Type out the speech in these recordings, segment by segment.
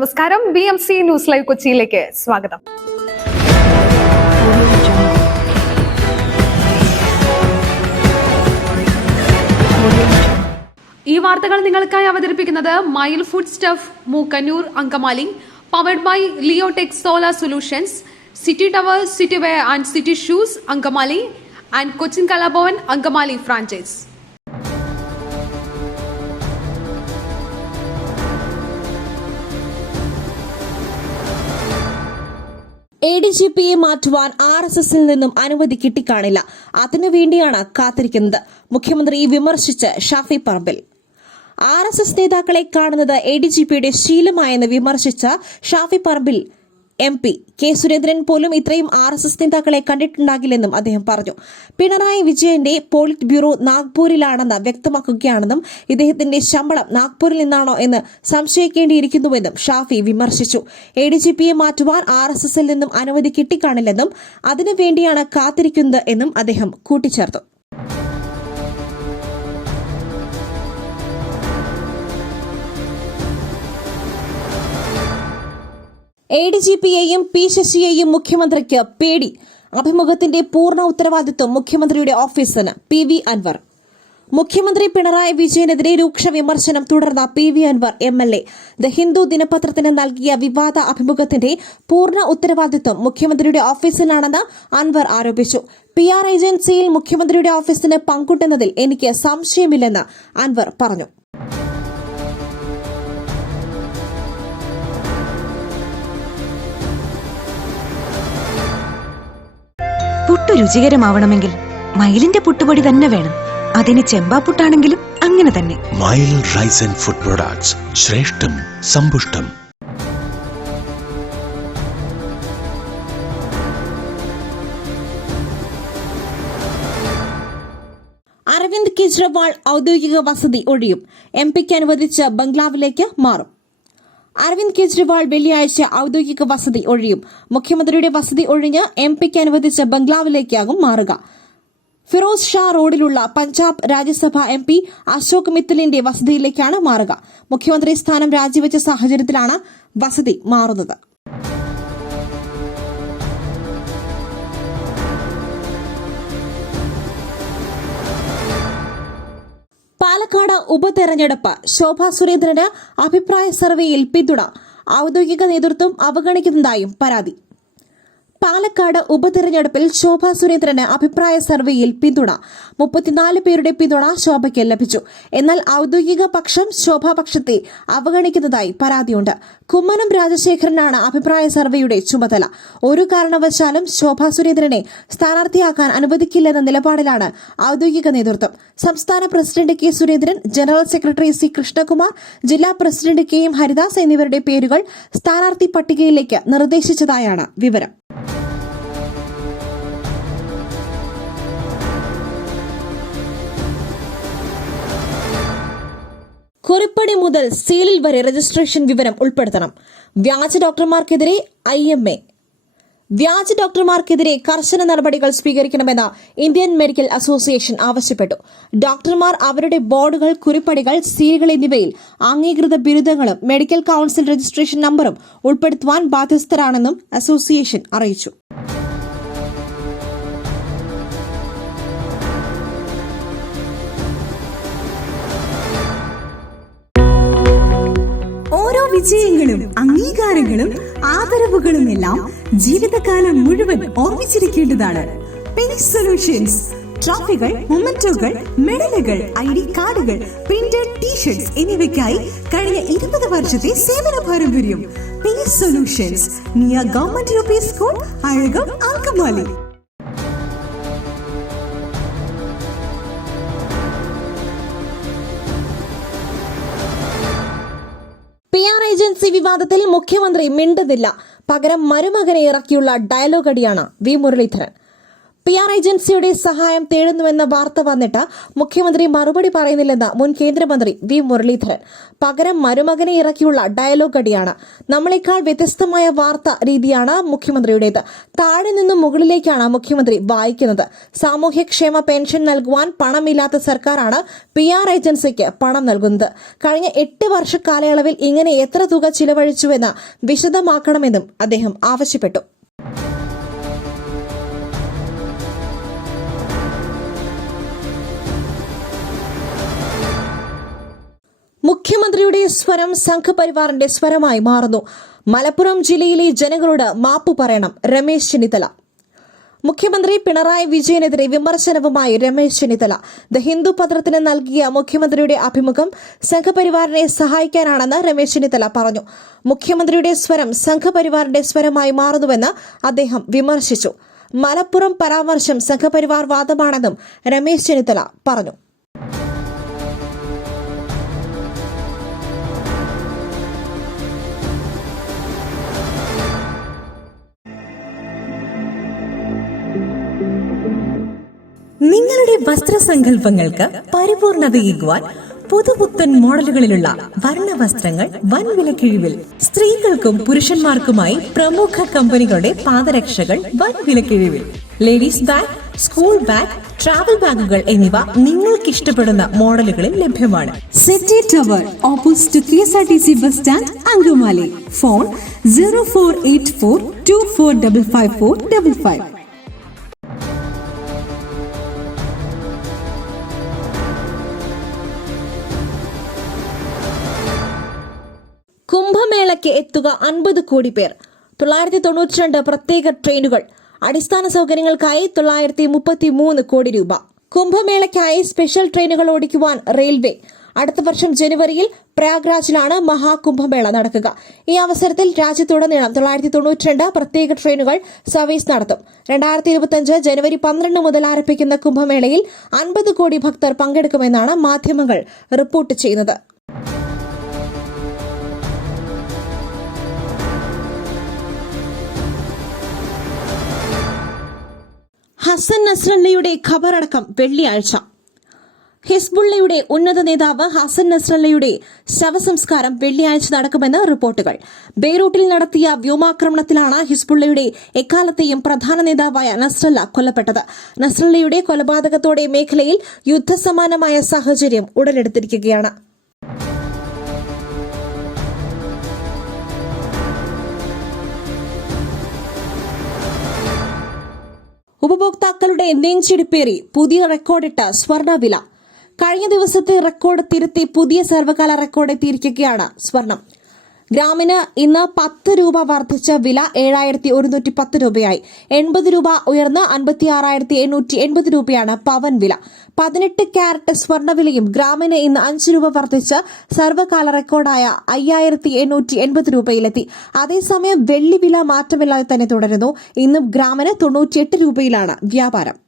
നമസ്കാരം. BMC news live കൊച്ചിയിലേക്ക് സ്വാഗതം. ഈ വാർത്തകൾ നിങ്ങൾക്കായി അവതരിപ്പിക്കുന്നത് mile food stuff Mookkannoor Angamaly, powered by Leotech solar solutions, city tower, city wear and city shoes Angamaly and Cochin Kalabhavan Angamaly franchise. ADGPയെ മാറ്റുവാൻ RSSൽ നിന്നും അനുമതി കിട്ടിക്കാണില്ല. അതിനുവേണ്ടിയാണ് കാത്തിരിക്കുന്നത്. മുഖ്യമന്ത്രി വിമർശിച്ച് ഷാഫി പറമ്പിൽ. RSS നേതാക്കളെ കാണുന്നത് ADGPയുടെ ശീലമായെന്ന് വിമർശിച്ച ഷാഫി പറമ്പിൽ MP കെ സുരേന്ദ്രൻ പോലും ഇത്രയും RSS നേതാക്കളെ കണ്ടിട്ടുണ്ടാകില്ലെന്നും അദ്ദേഹം പറഞ്ഞു. പിണറായി വിജയന്റെ പോളിറ്റ് ബ്യൂറോ നാഗ്പൂരിലാണെന്ന് വ്യക്തമാക്കുകയാണെന്നും ഇദ്ദേഹത്തിന്റെ ശമ്പളം നാഗ്പൂരിൽ നിന്നാണോ എന്ന് സംശയിക്കേണ്ടിയിരിക്കുന്നുവെന്നും ഷാഫി വിമർശിച്ചു. ADGPയെ മാറ്റുവാൻ RSSൽ നിന്നും അനുമതി കിട്ടിക്കാണില്ലെന്നും അതിനുവേണ്ടിയാണ് കാത്തിരിക്കുന്നത് എന്നും അദ്ദേഹം കൂട്ടിച്ചേർത്തു. ADGPയെയും P ശശിയെയും മുഖ്യമന്ത്രിക്ക് പേടി. അഭിമുഖത്തിന്റെ പൂർണ്ണ ഉത്തരവാദിത്വം മുഖ്യമന്ത്രിയുടെ ഓഫീസിന്. PV അൻവർ. മുഖ്യമന്ത്രി പിണറായി വിജയനെതിരെ രൂക്ഷ വിമർശനം തുടർന്ന PV Anvar MLA the Hindu ദിനപത്രത്തിന് നൽകിയ വിവാദ അഭിമുഖത്തിന്റെ പൂർണ്ണ ഉത്തരവാദിത്വം മുഖ്യമന്ത്രിയുടെ ഓഫീസിനാണെന്ന് അൻവർ ആരോപിച്ചു. PR ഏജൻസിയിൽ മുഖ്യമന്ത്രിയുടെ ഓഫീസിന് പങ്കുണ്ടെന്നതിൽ എനിക്ക് സംശയമില്ലെന്ന് അൻവർ പറഞ്ഞു. പുട്ടു രുചികരമാവണമെങ്കിൽ മയിലിന്റെ പുട്ടുപൊടി തന്നെ വേണം. അതിന് ചെമ്പാപ്പുട്ടാണെങ്കിലും അങ്ങനെ തന്നെ. മയിൽ റൈസ് ആൻഡ് ഫുഡ് പ്രൊഡക്ട്സ്, ശ്രേഷ്ഠം സമ്പുഷ്ടം. അരവിന്ദ് കെജ്രിവാൾ ഔദ്യോഗിക വസതി ഒഴിയും. MPക്ക് അനുവദിച്ച ബംഗ്ലാവിലേക്ക് മാറും. അരവിന്ദ് കെജ്രിവാൾ വെള്ളിയാഴ്ച ഔദ്യോഗിക വസതി ഒഴിയും. മുഖ്യമന്ത്രിയുടെ വസതി ഒഴിഞ്ഞ് MPക്ക് അനുവദിച്ച ബംഗ്ലാവിലേക്കാകും മാറുക. ഫിറോസ് ഷാ റോഡിലുള്ള പഞ്ചാബ് രാജ്യസഭ MP അശോക് മിത്തലിന്റെ വസതിയിലേക്കാണ് മാറുക. മുഖ്യമന്ത്രി സ്ഥാനം രാജിവെച്ച സാഹചര്യത്തിലാണ് വസതി മാറുന്നത്. പാലക്കാട് ഉപതെരഞ്ഞെടുപ്പ്. ശോഭാ സുരേന്ദ്രന് അഭിപ്രായ സർവേയിൽ പിന്തുണ. ഔദ്യോഗിക നേതൃത്വം അവഗണിക്കുന്നതായും പരാതി. പാലക്കാട് ഉപതെരഞ്ഞെടുപ്പിൽ ശോഭാ സുരേന്ദ്രന് അഭിപ്രായ സർവേയിൽ പിന്തുണ. 34 പേരുടെ പിന്തുണ ശോഭയ്ക്ക് ലഭിച്ചു. എന്നാൽ ഔദ്യോഗിക പക്ഷം ശോഭാ പക്ഷത്തെ അവഗണിക്കുന്നതായി പരാതിയുണ്ട്. കുമ്മനം രാജശേഖരനാണ് അഭിപ്രായ സർവേയുടെ ചുമതല. ഒരു കാരണവശാലും ശോഭാ സുരേന്ദ്രനെ സ്ഥാനാർത്ഥിയാക്കാൻ അനുവദിക്കില്ലെന്ന നിലപാടിലാണ് ഔദ്യോഗിക നേതൃത്വം. സംസ്ഥാന president K Surendran, general secretary C Krishnakumar, ജില്ലാ പ്രസിഡന്റ് KM ഹരിദാസ് എന്നിവരുടെ പേരുകൾ സ്ഥാനാർത്ഥി പട്ടികയിലേക്ക് നിർദ്ദേശിച്ചതായാണ് വിവരം. കുറിപ്പടി മുതൽ സീലിൽ വരെ രജിസ്ട്രേഷൻ വിവരം ഉൾപ്പെടുത്തണം. വ്യാജ ഡോക്ടർമാർക്കെതിരെ IMA. വ്യാജ ഡോക്ടർമാർക്കെതിരെ കർശന നടപടികൾ സ്വീകരിക്കണമെന്ന് ഇന്ത്യൻ മെഡിക്കൽ അസോസിയേഷൻ ആവശ്യപ്പെട്ടു. ഡോക്ടർമാർ അവരുടെ ബോർഡുകൾ, കുറിപ്പടികൾ, സീലുകൾ എന്നിവയിൽ അംഗീകൃത ബിരുദങ്ങളും മെഡിക്കൽ കൌൺസിൽ രജിസ്ട്രേഷൻ നമ്പറും ഉൾപ്പെടുത്തുവാൻ ബാധ്യസ്ഥരാണെന്നും അസോസിയേഷൻ അറിയിച്ചു. വിജയങ്ങളും അംഗീകാരങ്ങളും ആദരവുകളുമെല്ലാം ജീവിതകാലം മുഴുവൻ ഓർമ്മിച്ചിരിക്കേണ്ടതാണ്. Page solutions. ട്രോഫികൾ, മൊമെന്റോകൾ, മെഡലുകൾ, ID കാർഡുകൾ, പ്രിന്റഡ് ടീഷർട്സ് എന്നിവയ്ക്കായി കഴിഞ്ഞ 20 വർഷത്തെ സേവന പാരമ്പര്യം. Page solutions, near government UP school, Azhakam, Angamaly. PR agency വിവാദത്തിൽ മുഖ്യമന്ത്രി മിണ്ടുന്നില്ല. പകരം മരുമകനെ ഇറക്കിയുള്ള ഡയലോഗ് അടിയാണ് V മുരളീധരൻ. PR ഏജൻസിയുടെ സഹായം തേടുന്നുവെന്ന വാർത്ത വന്നിട്ട് മുഖ്യമന്ത്രി മറുപടി പറയുന്നില്ലെന്ന് മുൻ കേന്ദ്രമന്ത്രി വി മുരളീധരൻ. പകരം മരുമകനെ ഇറക്കിയുള്ള ഡയലോഗ് അടിയാണ്. നമ്മളെക്കാൾ വ്യത്യസ്തമായ വാർത്താ രീതിയാണ് മുഖ്യമന്ത്രിയുടേത്. താഴെ നിന്നും മുകളിലേക്കാണ് മുഖ്യമന്ത്രി വായിക്കുന്നത്. സാമൂഹ്യക്ഷേമ പെൻഷൻ നൽകുവാൻ പണമില്ലാത്ത സർക്കാരാണ് PR ഏജൻസിക്ക് പണം നൽകുന്നത്. കഴിഞ്ഞ 8 വർഷ കാലയളവിൽ ഇങ്ങനെ എത്ര തുക ചിലവഴിച്ചുവെന്ന് വിശദമാക്കണമെന്നും അദ്ദേഹം ആവശ്യപ്പെട്ടു. മുഖ്യമന്ത്രിയുടെ സ്വരം സംഘപരിവാറിന്റെ സ്വരമായി മാറുന്നു. മലപ്പുറം ജില്ലയിലെ ജനങ്ങളോട് മാപ്പു പറയണം രമേശ് ചെന്നിത്തല. മുഖ്യമന്ത്രി പിണറായി വിജയനെതിരെ വിമർശനവുമായി രമേശ് ചെന്നിത്തല. ദ ഹിന്ദു പത്രത്തിന് നൽകിയ മുഖ്യമന്ത്രിയുടെ അഭിമുഖം സംഘപരിവാറിനെ സഹായിക്കാനാണെന്ന് രമേശ് ചെന്നിത്തല പറഞ്ഞു. മുഖ്യമന്ത്രിയുടെ സ്വരം സംഘപരിവാറിന്റെ സ്വരമായി മാറുന്നുവെന്ന് അദ്ദേഹം വിമർശിച്ചു. മലപ്പുറം പരാമർശം സംഘപരിവാർ വാദമാണെന്നും രമേശ് ചെന്നിത്തല പറഞ്ഞു. നിങ്ങളുടെ വസ്ത്രസങ്കല്പങ്ങൾക്ക് പരിപൂർണതയേകുവാൻ പുതുപുത്തൻ മോഡലുകളിലുള്ള വർണ്ണ വസ്ത്രങ്ങൾ വൻ വിലക്കിഴിവിൽ. സ്ത്രീകൾക്കും പുരുഷന്മാർക്കുമായി പ്രമുഖ കമ്പനികളുടെ പാദരക്ഷകൾ വൻ വിലക്കിഴിവിൽ. Ladies bag, school bag, travel ബാഗുകൾ എന്നിവ നിങ്ങൾക്ക് ഇഷ്ടപ്പെടുന്ന മോഡലുകളിൽ ലഭ്യമാണ്. City tower opposite KSRTC bus stand, Angamaly. Phone 0484245555. കുംഭമേളയ്ക്ക് എത്തുക 50 കോടി പേർ. 992 പ്രത്യേക ട്രെയിനുകൾ. അടിസ്ഥാന സൗകര്യങ്ങൾക്കായി 933 കോടി രൂപ. കുംഭമേളയ്ക്കായി സ്പെഷ്യൽ ട്രെയിനുകൾ ഓടിക്കുവാൻ റെയിൽവേ. അടുത്ത വർഷം ജനുവരിയിൽ പ്രയാഗ്രാജിലാണ് മഹാകുംഭമേള നടക്കുക. ഈ അവസരത്തിൽ രാജ്യത്തുടനീളം 992 പ്രത്യേക ട്രെയിനുകൾ സർവീസ് നടത്തും. 2025 ജനുവരി 12 മുതൽ ആരംഭിക്കുന്ന കുംഭമേളയിൽ 50 കോടി ഭക്തർ പങ്കെടുക്കുമെന്നാണ് മാധ്യമങ്ങൾ റിപ്പോർട്ട് ചെയ്യുന്നത്. ഹസൻ നസ്രല്ലയുടെ ഖബറടക്കം വെള്ളിയാഴ്ച. ഹിസ്ബുള്ളയുടെ ഉന്നത നേതാവ് ഹസൻ നസ്രല്ലയുടെ ശവസംസ്കാരം വെള്ളിയാഴ്ച നടക്കുമെന്ന് റിപ്പോർട്ടുകൾ. ബെയ്റൂട്ടിൽ നടത്തിയ വ്യോമാക്രമണത്തിലാണ് ഹിസ്ബുള്ളയുടെ എക്കാലത്തെയും പ്രധാന നേതാവായ നസ്രല്ല കൊല്ലപ്പെട്ടത്. നസ്രല്ലയുടെ കൊലപാതകത്തോടെ മേഖലയിൽ യുദ്ധസമാനമായ സാഹചര്യം ഉടലെടുത്തിരിക്കുകയാണ്. ഉപഭോക്താക്കളുടെ നെഞ്ചിടിപ്പേറി പുതിയ റെക്കോർഡിട്ട സ്വർണ്ണവില. കഴിഞ്ഞ ദിവസത്തെ റെക്കോർഡ് തിരുത്തി പുതിയ സർവകാല റെക്കോർഡ് എത്തിയിരിക്കുകയാണ് സ്വർണം. ഗ്രാമിന് ഇന്ന് 10 രൂപ വർദ്ധിച്ച വില 7110 രൂപയായി. 80 രൂപ ഉയർന്ന് 56,880 രൂപയാണ് പവൻ വില. 18 ക്യാരറ്റ് സ്വർണ്ണവിലയും ഗ്രാമിന് ഇന്ന് 5 രൂപ വർദ്ധിച്ച് സർവകാല റെക്കോർഡായ 5880 രൂപയിലെത്തി. അതേസമയം വെള്ളി വില മാറ്റമില്ലാതെ തന്നെ തുടരുന്നു. ഇന്നും ഗ്രാമിന് 98 രൂപയിലാണ് വ്യാപാരം.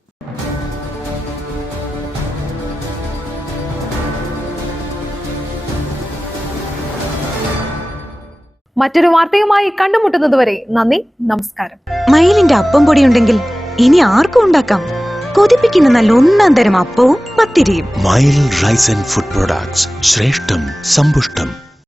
മറ്റൊരു വാർത്തയുമായി കണ്ടുമുട്ടുന്നതുവരെ നന്ദി, നമസ്കാരം. മയിലിന്റെ അപ്പം പൊടിയുണ്ടെങ്കിൽ ഇനി ആർക്കും ഉണ്ടാക്കാം. കൊതിപ്പിക്കുന്ന നല്ല 1-ാം തരം അപ്പവും പത്തിരിയും. മയിൽ റൈസ് ആൻഡ് ഫുഡ് പ്രൊഡക്ട്സ്, ശ്രേഷ്ഠം സമ്പുഷ്ടം.